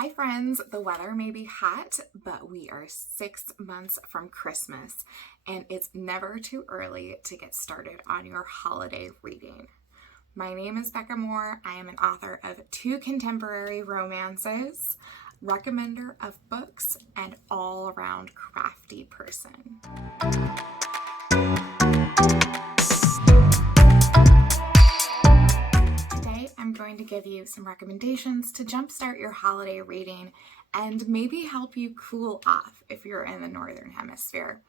Hi friends, the weather may be hot, but we are 6 months from Christmas and it's never too early to get started on your holiday reading. My name is Becca Moore. I am an author of 2 contemporary romances, recommender of books, and all-around crafty person. I'm going to give you some recommendations to jumpstart your holiday reading and maybe help you cool off if you're in the Northern Hemisphere.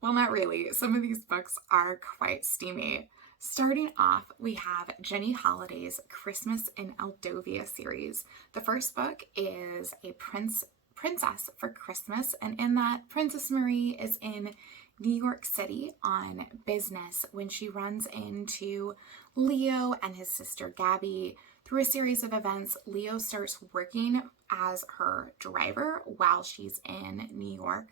Well, not really. Some of these books are quite steamy. Starting off, we have Jenny Holiday's Christmas in Eldovia series. The first book is a princess for Christmas, and in that, Princess Marie is in New York City on business when she runs into Leo and his sister Gabby. Through a series of events, Leo starts working as her driver while she's in New York.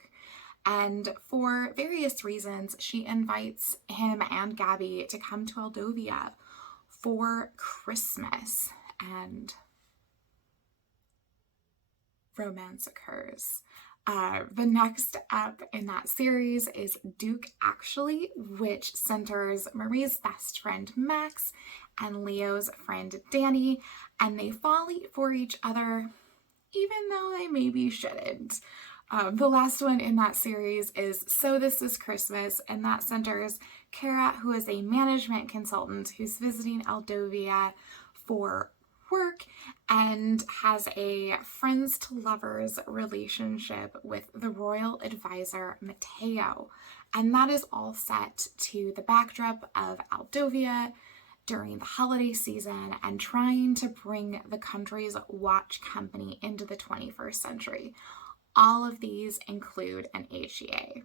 And for various reasons, she invites him and Gabby to come to Eldovia for Christmas, and romance occurs. The next up in that series is Duke Actually, which centers Marie's best friend Max and Leo's friend Danny, and they fall for each other even though they maybe shouldn't. The last one in that series is So This Is Christmas, and that centers Kara, who is a management consultant who's visiting Eldovia for work and has a friends to lovers relationship with the royal advisor Matteo, and that is all set to the backdrop of Eldovia during the holiday season and trying to bring the country's watch company into the 21st century. All of these include an HEA.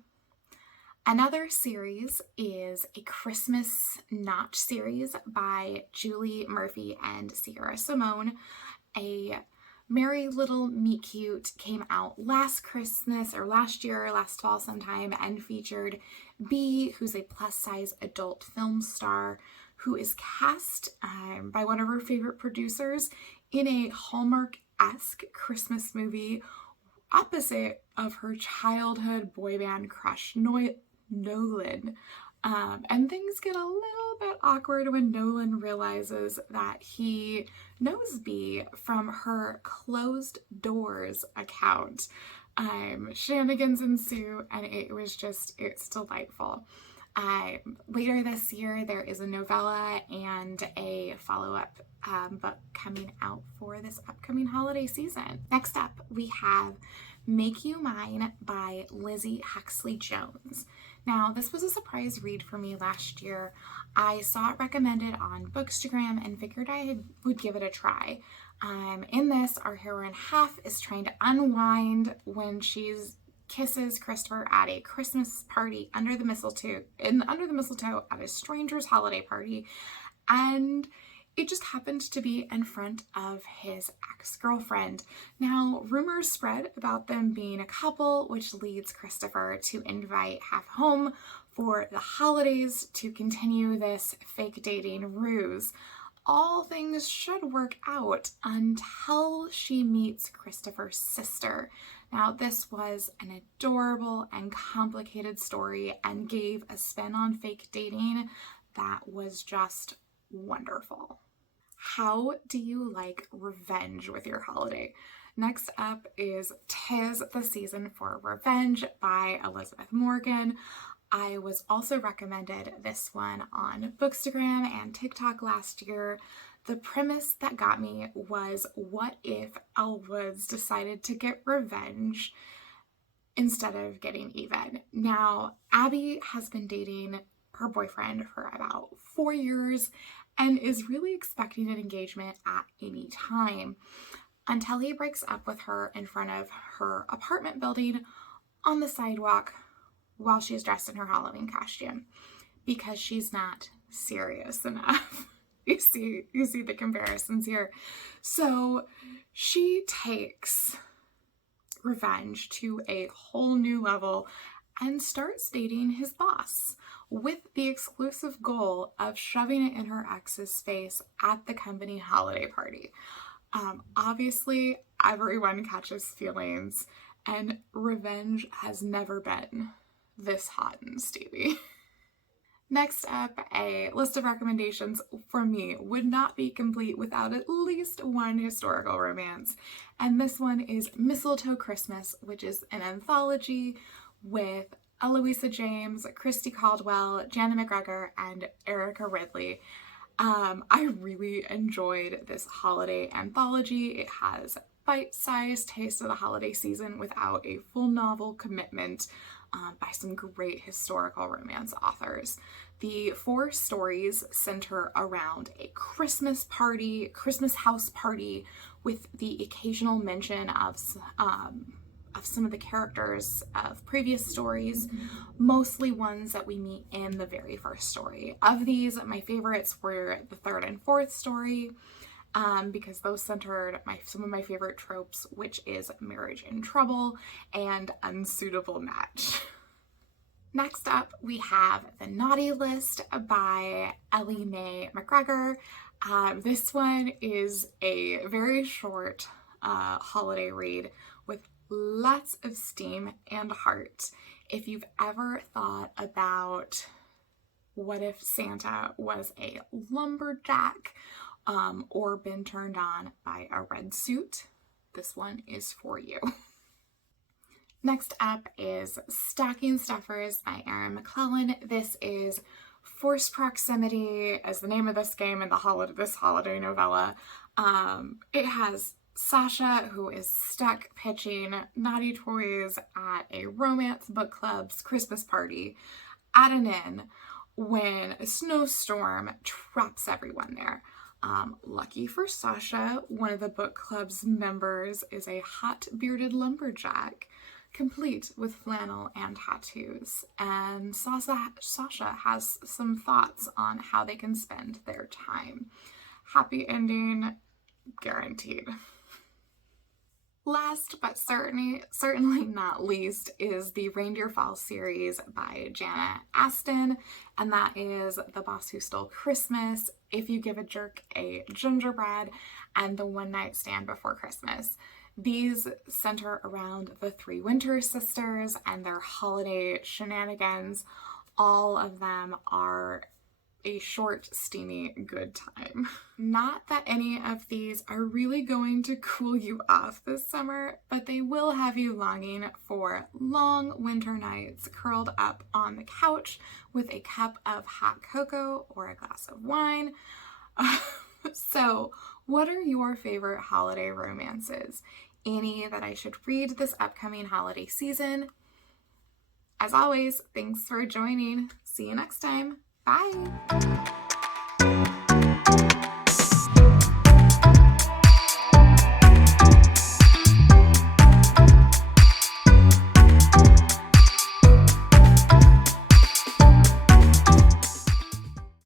Another series is a Christmas Notch series by Julie Murphy and Sierra Simone. A Merry Little Meet Cute came out last Christmas or last fall sometime, and featured Bea, who's a plus-size adult film star who is cast by one of her favorite producers in a Hallmark-esque Christmas movie opposite of her childhood boy band crush, Nolan. And things get a little bit awkward when Nolan realizes that he knows Bea from her closed doors account. Shenanigans ensue, and it's delightful. Later this year, there is a novella and a follow-up book coming out for this upcoming holiday season. Next up, we have Make You Mine by Lizzie Huxley-Jones. Now, this was a surprise read for me last year. I saw it recommended on Bookstagram and figured I would give it a try. In this, our heroine Hef is trying to unwind when she kisses Christopher at a Christmas party under the mistletoe at a stranger's holiday party, and it just happened to be in front of his ex-girlfriend. Now, rumors spread about them being a couple, which leads Christopher to invite Hef home for the holidays to continue this fake dating ruse. All things should work out until she meets Christopher's sister. Now, this was an adorable and complicated story and gave a spin on fake dating that was just wonderful. How do you like revenge with your holiday? Next up is 'Tis the Season for Revenge by Elizabeth Morgan. I was also recommended this one on Bookstagram and TikTok last year. The premise that got me was, what if Elwoods decided to get revenge instead of getting even? Now, Abby has been dating her boyfriend for about 4 years and is really expecting an engagement at any time, until he breaks up with her in front of her apartment building on the sidewalk while she's dressed in her Halloween costume, because she's not serious enough. You see the comparisons here. So she takes revenge to a whole new level and starts dating his boss, with the exclusive goal of shoving it in her ex's face at the company holiday party. Obviously, everyone catches feelings, and revenge has never been this hot and steamy. Next up, a list of recommendations from me would not be complete without at least one historical romance. And this one is Mistletoe Christmas, which is an anthology with Eloisa James, Christi Caldwell, Jana MacGregor, and Ridley. I really enjoyed this holiday anthology. It has bite-sized taste of the holiday season without a full novel commitment by some great historical romance authors. The 4 stories center around a Christmas house party, with the occasional mention of some of the characters of previous stories, mostly ones that we meet in the very first story. Of these, my favorites were the 3rd and 4th story, because those centered some of my favorite tropes, which is marriage in trouble and unsuitable match. Next up, we have The Naughty List by Ellie Mae MacGregor. This one is a very short holiday read with lots of steam and heart. If you've ever thought about what if Santa was a lumberjack or been turned on by a red suit, this one is for you. Next up is Stocking Stuffers by Erin McLellan. This is Forced Proximity as the name of this game in this holiday novella. It has Sasha, who is stuck pitching naughty toys at a romance book club's Christmas party at an inn when a snowstorm traps everyone there. Lucky for Sasha, one of the book club's members is a hot bearded lumberjack, complete with flannel and tattoos, and Sasha has some thoughts on how they can spend their time. Happy ending, guaranteed. Last but certainly not least is the Reindeer Fall series by Janna Aston, and that is The Boss Who Stole Christmas, If You Give a Jerk a Gingerbread, and The One Night Stand Before Christmas. These center around the 3 Winter sisters and their holiday shenanigans. All of them are a short, steamy, good time. Not that any of these are really going to cool you off this summer, but they will have you longing for long winter nights curled up on the couch with a cup of hot cocoa or a glass of wine. So, what are your favorite holiday romances? Any that I should read this upcoming holiday season? As always, thanks for joining. See you next time. Bye!